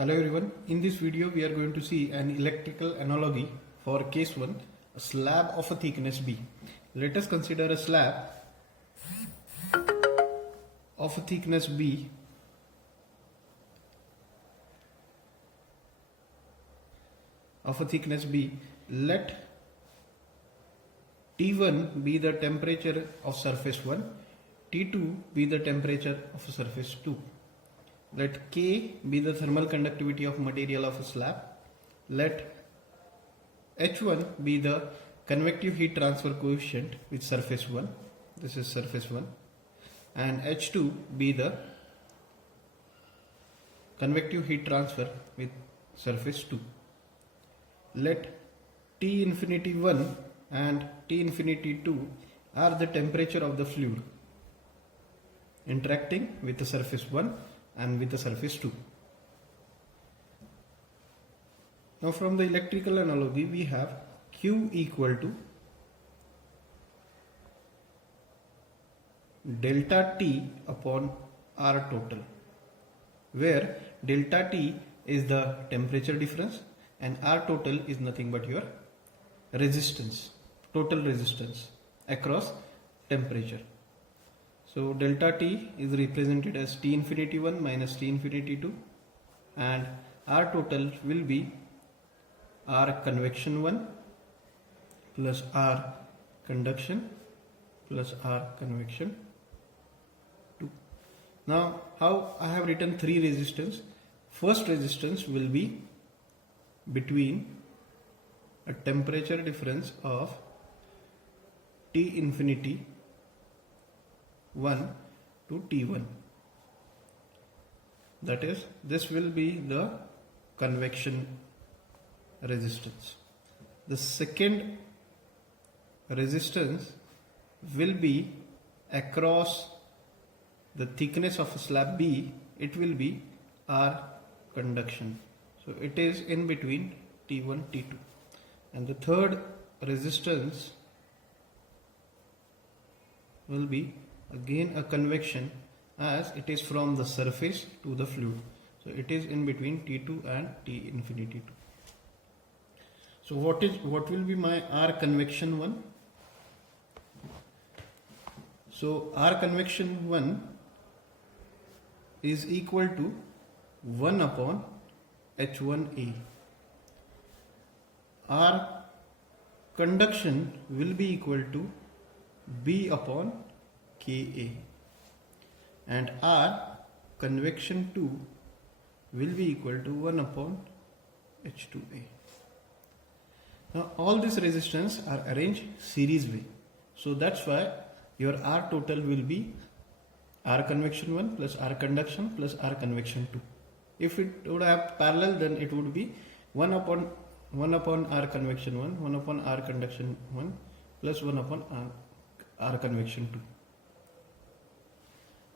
Hello everyone, in this video we are going to see an electrical analogy for case 1, a slab of a thickness B. Let us consider a slab of a thickness B Let T1 be the temperature of surface 1, T2 be the temperature of surface 2. Let K be the thermal conductivity of material of a slab. Let H1 be the convective heat transfer coefficient with surface 1. This is surface 1. And H2 be the convective heat transfer with surface 2. Let T infinity 1 and T infinity 2 are the temperature of the fluid interacting with the surface 1 and with the surface 2. Now from the electrical analogy we have Q equal to delta T upon R total, where delta T is the temperature difference and R total is nothing but your resistance, total resistance across temperature. So delta T is represented as T infinity 1 minus T infinity 2, and R total will be R convection 1 plus R conduction plus R convection 2. Now how I have written three resistance. First resistance will be between a temperature difference of T infinity 1 to T1. That is, this will be the convection resistance. The second resistance will be across the thickness of a slab B. It will be R conduction. So it is in between T1, T2. And the third resistance will be again a convection, as it is from the surface to the fluid. So it is in between T2 and T infinity 2. So what will be my R convection 1? So R convection 1 is equal to 1 upon H1A. R conduction will be equal to B upon Ka, and R convection 2 will be equal to 1 upon H2A. Now all these resistance are arranged series way, so that's why your R total will be R convection 1 plus R conduction plus R convection 2. If it would have parallel, then it would be 1 upon R convection 1, 1 upon R conduction 1 plus 1 upon R convection 2.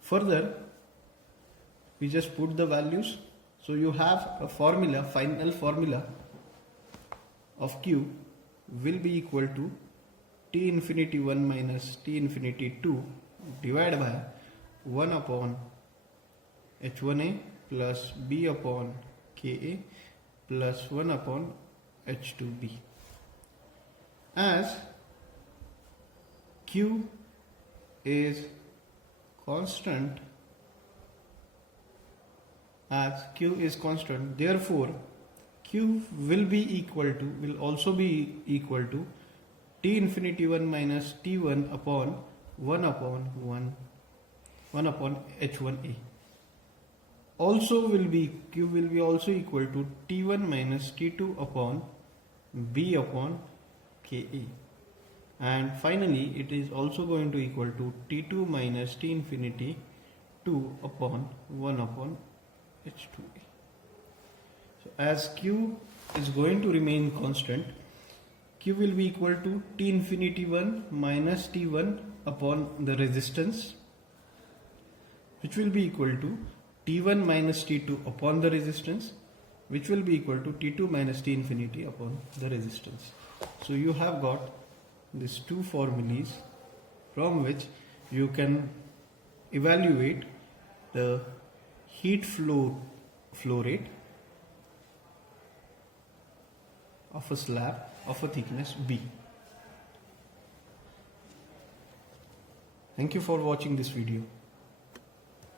Further, we just put the values. So you have a formula, final formula of Q will be equal to T infinity 1 minus T infinity 2 divided by 1 upon H1A plus B upon Ka plus 1 upon H2B. As Q is constant, therefore Q will also be equal to T infinity 1 minus T1 upon 1 upon H1A. Also Q will be also equal to T1 minus T2 upon B upon Ka. And finally it is also going to equal to T2 minus T infinity 2 upon 1 upon H2A. So as Q is going to remain constant, Q will be equal to T infinity 1 minus T1 upon the resistance, which will be equal to T1 minus T2 upon the resistance, which will be equal to T2 minus T infinity upon the resistance. So you have got these two formulas from which you can evaluate the heat flow rate of a slab of a thickness B. Thank you for watching this video.